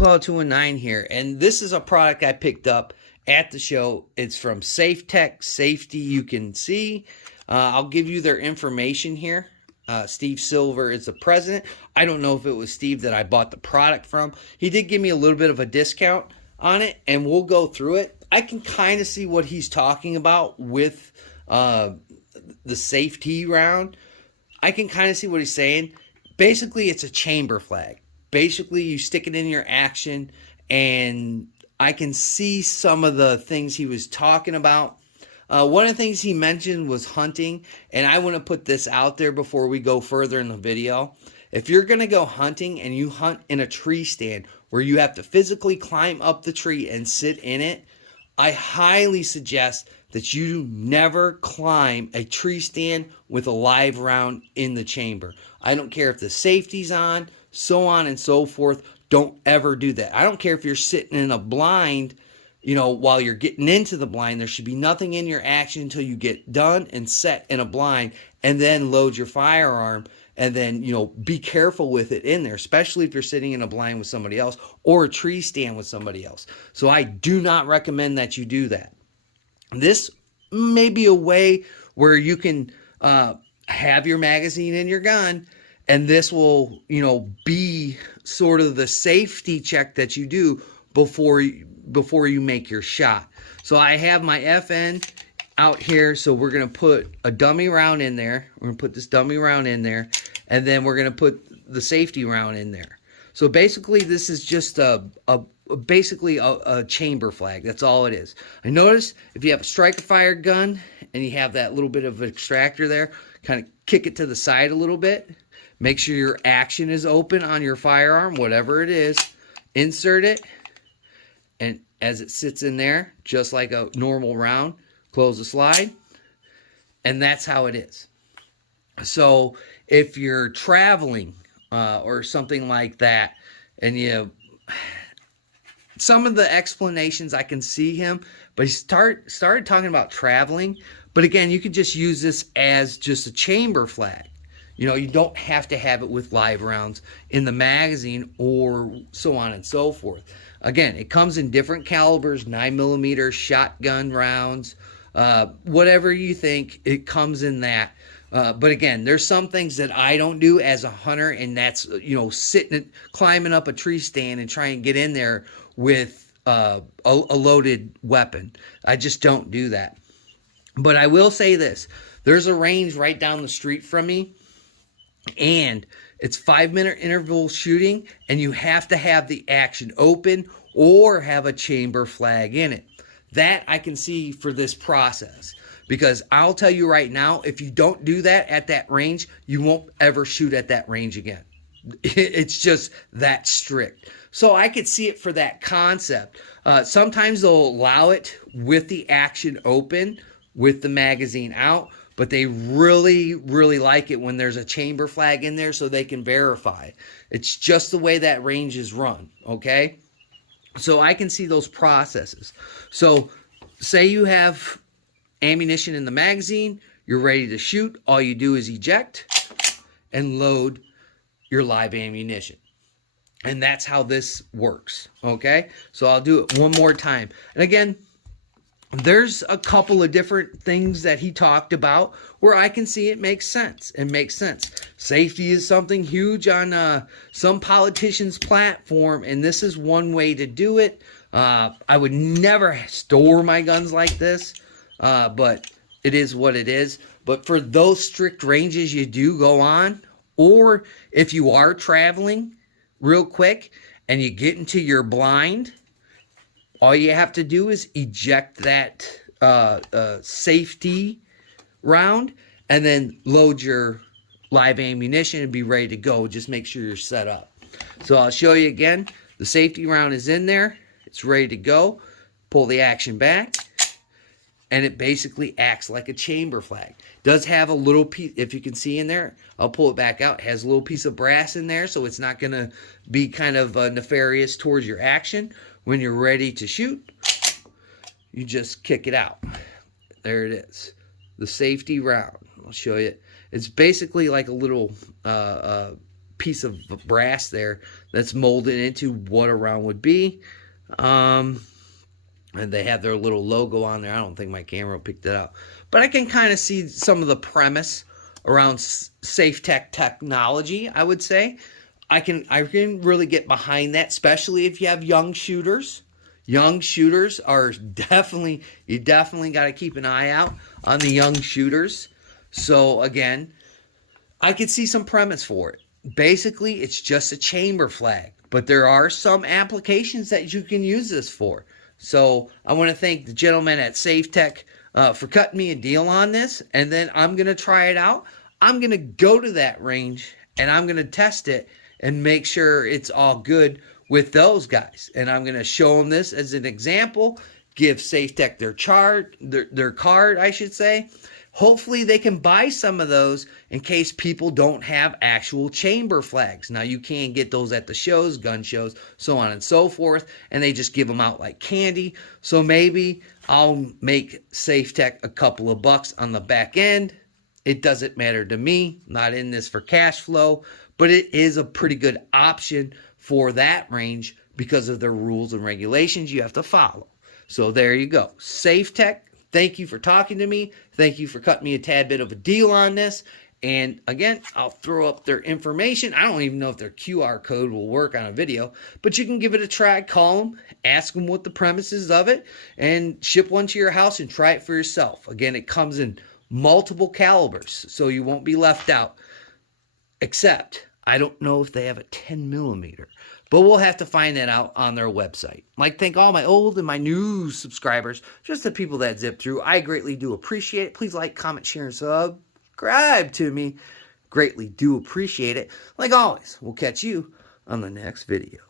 Snowplow 219 here, and this is a product I picked up at the show. It's from Safe Tech Safety. You can see. I'll give you their information here. Steve Silver is the president. I don't know if it was Steve that I bought the product from. He did give me a little bit of a discount on it, and we'll go through it. I can kind of see what he's talking about with the safety round. I can kind of see what he's saying. Basically, it's a chamber flag. Basically, you stick it in your action, and I can see some of the things he was talking about. One of the things he mentioned was hunting, and I want to put this out there before we go further in the video. If you're going to go hunting and you hunt in a tree stand where you have to physically climb up the tree and sit in it, I highly suggest that you never climb a tree stand with a live round in the chamber. I don't care if the safety's on, so on and so forth. Don't ever do that. I don't care if you're sitting in a blind, while you're getting into the blind. There should be nothing in your action until you get done and set in a blind, and then load your firearm, and then, be careful with it in there, especially if you're sitting in a blind with somebody else or a tree stand with somebody else. So I do not recommend that you do that. This may be a way where you can have your magazine in your gun, and this will, be sort of the safety check that you do before you make your shot. So I have my FN out here, so we're going to put a dummy round in there. We're going to put this dummy round in there, and then we're going to put the safety round in there. So basically, this is just basically a chamber flag. That's all it is. I notice if you have a striker fire gun and you have that little bit of extractor there, kind of kick it to the side a little bit. Make sure your action is open on your firearm, whatever it is. Insert it, and as it sits in there, just like a normal round, close the slide, and that's how it is. So if you're traveling or something like that, and some of the explanations I can see him, but he started talking about traveling. But again, you could just use this as just a chamber flag. You don't have to have it with live rounds in the magazine or so on and so forth. Again, it comes in different calibers, 9mm, shotgun rounds, whatever you think, it comes in that. But again, there's some things that I don't do as a hunter, and that's, climbing up a tree stand and trying to get in there with a loaded weapon. I just don't do that. But I will say this. There's a range right down the street from me, and it's 5-minute interval shooting, and you have to have the action open or have a chamber flag in it. That I can see for this process, because I'll tell you right now, if you don't do that at that range, you won't ever shoot at that range again. It's just that strict. So I could see it for that concept. Sometimes they'll allow it with the action open, with the magazine out, but they really, really like it when there's a chamber flag in there so they can verify. It's just the way that range is run, okay? So I can see those processes. So say you have ammunition in the magazine, you're ready to shoot. All you do is eject and load your live ammunition. And that's how this works, okay? So I'll do it one more time. And again, there's a couple of different things that he talked about where I can see it makes sense. It makes sense. Safety is something huge on some politician's platform, and this is one way to do it. I would never store my guns like this, but it is what it is. But for those strict ranges you do go on, or if you are traveling real quick and you get into your blind, all you have to do is eject that safety round and then load your live ammunition and be ready to go. Just make sure you're set up. So I'll show you again. The safety round is in there. It's ready to go. Pull the action back, and it basically acts like a chamber flag. Does have a little piece, if you can see in there, I'll pull it back out. It has a little piece of brass in there, so it's not going to be kind of nefarious towards your action. When you're ready to shoot, you just kick it out. There it is. The safety round. I'll show you. It's basically like a little piece of brass there that's molded into what a round would be. And they have their little logo on there. I don't think my camera picked it up, but I can kind of see some of the premise around SafeTech technology. I would say I can really get behind that, especially if you have young shooters. Young shooters are definitely, you definitely got to keep an eye out on the young shooters. So again, I could see some premise for it. Basically, it's just a chamber flag, but there are some applications that you can use this for. So I want to thank the gentleman at SafeTech for cutting me a deal on this, and then I'm going to try it out. I'm going to go to that range, and I'm going to test it and make sure it's all good with those guys. And I'm going to show them this as an example, give SafeTech their card, I should say. Hopefully they can buy some of those in case people don't have actual chamber flags. Now, you can get those at the shows, gun shows, so on and so forth, and they just give them out like candy. So maybe I'll make SafeTech a couple of bucks on the back end. It doesn't matter to me. I'm not in this for cash flow, but it is a pretty good option for that range because of the rules and regulations you have to follow. So there you go. SafeTech, thank you for talking to me. Thank you for cutting me a tad bit of a deal on this. And again, I'll throw up their information. I don't even know if their QR code will work on a video, but you can give it a try. Call them, ask them what the premises of it, and ship one to your house and try it for yourself. Again, it comes in multiple calibers, so you won't be left out. Except, I don't know if they have a 10 millimeter, but we'll have to find that out on their website. I'd like to thank all my old and my new subscribers, just the people that zip through. I greatly do appreciate it. Please like, comment, share, and subscribe to me. Greatly do appreciate it. Like always, we'll catch you on the next video.